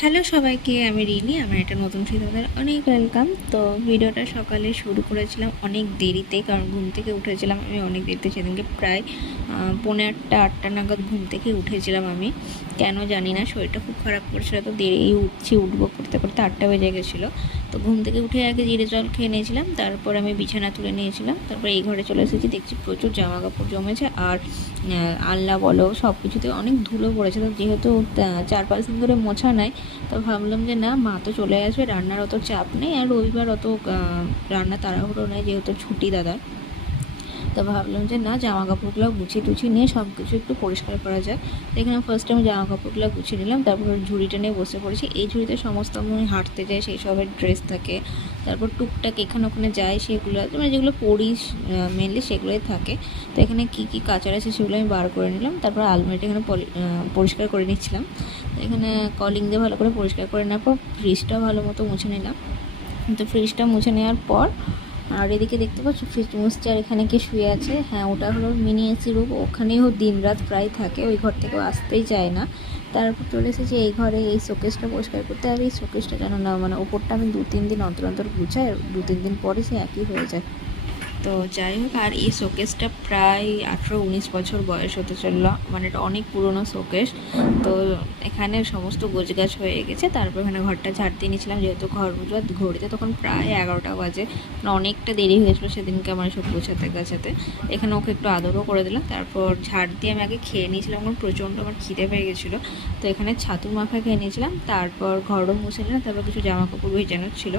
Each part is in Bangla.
হ্যালো সবাইকে, আমি রিনি। আমার একটা নতুন তোমাদের অনেক ওয়েলকাম। তো ভিডিওটা সকালে শুরু করেছিলাম অনেক দেরিতে, কারণ ঘুম থেকে উঠেছিলাম আমি অনেক দেরিতে। সেদিনকে প্রায় 7:30-8টা নাগাদ ঘুম থেকে উঠেছিলাম আমি। কেন জানি না, শরীরটা খুব খারাপ করছিল, তো দেরি উঠবো করতে করতে 8টা বেজে গেছিলো। তো ঘুম থেকে উঠে আগে জিরে জল খেয়ে নিয়েছিলাম, তারপর আমি বিছানা তুলে নিয়েছিলাম। তারপর এই ঘরে চলে এসেছি, দেখছি প্রচুর জামা কাপড় জমেছে, আর আলনা বলো সব কিছুতে অনেক ধুলো পড়েছে। তো যেহেতু 4-5 দিন ধরে মোছা নাই, তো ভাবলাম যে না, মা তো চলে আসবে, রান্নার অত চাপ নেই, আর রবিবার অত রান্না তাড়াহুড়ো নেই যেহেতু ছুটি দাদার। তো ভাবলাম যে না, জামা কাপড়গুলো গুছিয়ে টুছিয়ে নিয়ে সব কিছু একটু পরিষ্কার করা যায়। তো এখানে ফার্স্টে আমি জামা কাপড়গুলো গুছিয়ে নিলাম, তারপর ঝুড়িটা নিয়ে বসে পড়েছি। এই ঝুড়িতে সমস্ত আমি হাঁটতে যাই সেই সবের ড্রেস থাকে, তারপর টুকটাক এখানে ওখানে যায় সেগুলো, মানে যেগুলো পরিস মেনলি সেগুলোই থাকে। তো এখানে কী কী কাচার আছে সেগুলো আমি বার করে নিলাম। তারপর আলমারিটা এখানে পরিষ্কার করে নিচ্ছিলাম। এখানে কলিং দিয়ে ভালো করে পরিষ্কার করে নেওয়ার পর ফ্রিজটাও ভালো মতো মুছে নিলাম। তো ফ্রিজটা মুছে নেওয়ার পর আর এদিকে দেখতে পাচ্ছ ফ্রিজ মুছছে, আর এখানে কি শুয়ে আছে, হ্যাঁ ওটা হলো মিনি এসি রুম। ওখানেও দিন রাত প্রায় থাকে, ওই ঘর থেকেও আসতেই চায় না। তারপর চলে এসেছি এই ঘরে এই শোকেসটা পরিষ্কার করতে। আর এই শোকেসটা যেন না, মানে ওপরটা আমি 2-3 দিন অন্তর অন্তর গুছাই, আর 2-3 দিন পরে সে একই হয়ে যায়। তো যাই হোক, আর এই শোকেসটা প্রায় 18-19 বছর বয়স হতে চললো, মানে এটা অনেক পুরনো শোকেস। তো এখানে সমস্ত গোছগাছ হয়ে গেছে। তারপর এখানে ঘরটা ঝাড় দিয়ে নিয়েছিলাম, যেহেতু ঘর মুছবার ঘড়িতে তখন প্রায় 11টা বাজে, মানে অনেকটা দেরি হয়েছিলো সেদিনকে আমার সব গোছাতে গাছাতে। এখানে ওকে একটু আদরও করে দিলাম। তারপর ঝাড় দিয়ে আমি আগে খেয়ে নিয়েছিলাম, কারণ প্রচণ্ড আমার খিদে পেয়ে গেছিলো। তো এখানে ছাতু মাখা খেয়ে নিয়েছিলাম, তারপর ঘরও মুছে নিলাম। তারপর কিছু জামা কাপড় ভেজানোর ছিল,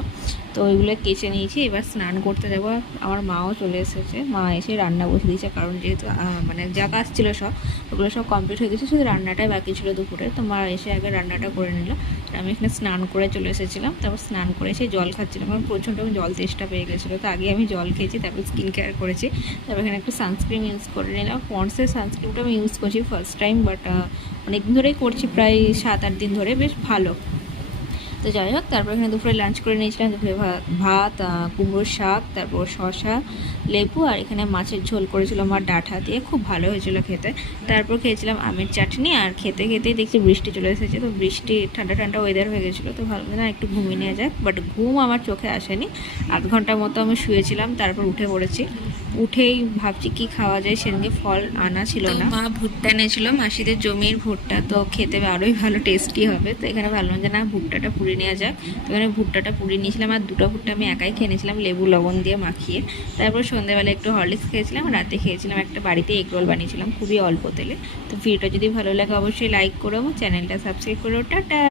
তো ওইগুলো কেচে নিয়েছি। এবার স্নান করতে যাবো। আমার মাও চলে এসেছে, মা এসে রান্না বসে দিয়েছে, কারণ যেহেতু মানে যা কাজ ছিল সব ওগুলো সব কমপ্লিট হয়ে গেছে, শুধু রান্নাটাই বাকি ছিল দুপুরে। তো মা এসে আগে রান্নাটা করে নিল। আমি এখানে স্নান করে চলে এসেছিলাম। তারপর স্নান করে এসে জল খাচ্ছিলাম, কারণ প্রচণ্ড আমি জল তেষ্টা পেয়ে গেছিলো। তো আগে আমি জল খেয়েছি, তারপর স্কিন কেয়ার করেছি। তারপর এখানে একটু সানস্ক্রিন ইউজ করে নিলাম। পন্ডসের সানস্ক্রিনটা আমি ইউজ করছি ফার্স্ট টাইম, বাট অনেকদিন ধরেই করছি, প্রায় 7-8 দিন ধরে, বেশ ভালো। তো যাই হোক, তারপর এখানে দুপুরে লাঞ্চ করে নিয়েছিলাম। দুপুরে ভাত, কুমড়োর শাক, তারপর শশা, লেবু, আর এখানে মাছের ঝোল করেছিল আমার ডাঁটা দিয়ে, খুব ভালো হয়েছিল খেতে। তারপর খেয়েছিলাম আমের চাটনি, আর খেতে খেতেই দেখছি বৃষ্টি চলে এসেছে। তো বৃষ্টি, ঠান্ডা ঠান্ডা ওয়েদার হয়ে গেছিলো, তো ভালো না একটু ঘুমিয়ে নেওয়া যায়। বাট ঘুম আমার চোখে আসেনি, আধ ঘন্টার মতো আমি শুয়েছিলাম, তারপর উঠে পড়েছি। উঠেই ভাবছি কি খাওয়া যায়, সেদিনকে ফল আনা ছিল না। মা ভুট্টা এনেছিল, মাসিদের জমির ভুট্টা, তো খেতে আরোই ভালো টেস্টি হবে। তো এখানে ভাবলাম যে না, ভুট্টাটা পুড়ে নেওয়া যাক। তো এখানে ভুট্টাটা পুড়িয়ে নিয়েছিলাম, আর 2টা ভুট্টা আমি একাই খেয়ে নিয়েছিলাম লেবু লবণ দিয়ে মাখিয়ে। তারপর সন্ধ্যেবেলা একটু হরলিক্স খেয়েছিলাম, রাতে খেয়েছিলাম একটা বাড়িতে এগ রোল বানিয়েছিলাম খুবই অল্প তেলে। তো ভিডিওটা যদি ভালো লাগে অবশ্যই লাইক করো, চ্যানেলটা সাবস্ক্রাইব করো। টাটা।